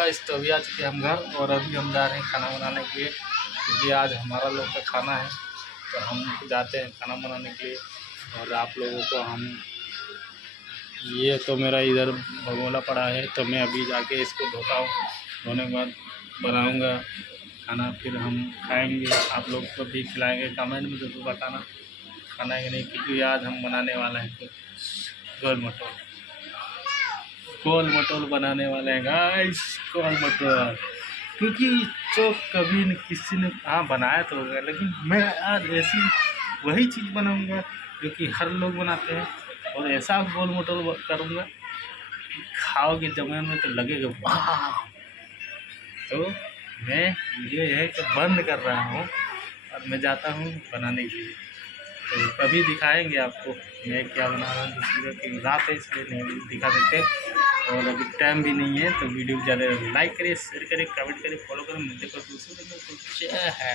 Guys, तो अभी आ चुके हम घर और अभी हम जा रहे हैं खाना बनाने के लिए, क्योंकि आज हमारा लोग का खाना है। तो हम जाते हैं खाना बनाने के लिए और आप लोगों को हम ये तो मेरा इधर भगोना पड़ा है, तो मैं अभी जाके इसको धोता हूँ। धोने के बाद बनाऊँगा खाना, फिर हम खाएँगे। आप लोग को भी खिलाएँगे। कमेंट में ज़रूर बताना खाना है कि नहीं, क्योंकि आज हम बनाने वाले हैं कुछ गोल मटोल बनाने वाले हैं गाइस। गोल मटोल, क्योंकि जो कभी न किसी ने बनाया तो होगा, लेकिन मैं आज ऐसी वही चीज़ बनाऊंगा जो कि हर लोग बनाते हैं, और ऐसा गोल मटोल करूंगा कि खाओगे जमीन में तो लगेगा वाह। तो मैं वीडियो यह कि बंद कर रहा हूँ और मैं जाता हूँ बनाने के लिए। तो कभी दिखाएंगे आपको मैं क्या बना रहा हूँ। दूसरी की रात है इसलिए नहीं दिखा सकते, और अभी टाइम भी नहीं है। तो वीडियो ज़्यादा लाइक करें, शेयर करें, कमेंट करें, फॉलो करें। मुझे पर दूसरे जय है।